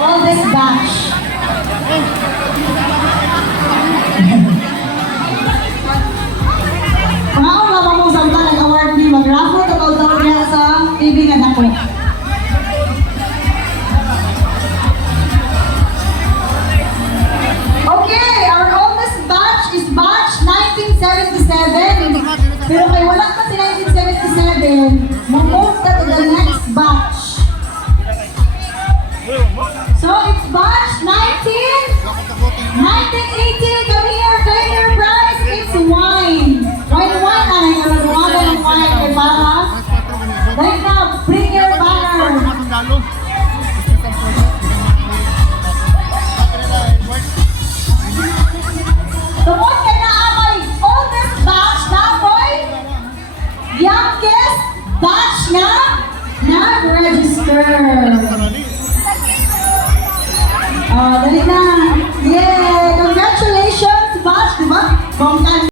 oldest batch. Pangaon lamang mo sa mga nag-award ni Magrafo totoo daw niya sa TV nga dako. Okay, our oldest batch is batch 1977. Pero kay wala pa si 1977, move ka to the next batch. So it's batch 1980. Come here, claim your prize. It's wine. Wine, ano yung nagawagan ng wine kay Para? Right now, bring your banner. Tungkol ka na amay oldest batch na boy, youngest batch na nag-register. Dali na. Yay! Congratulations, batch, diba? Bongkan.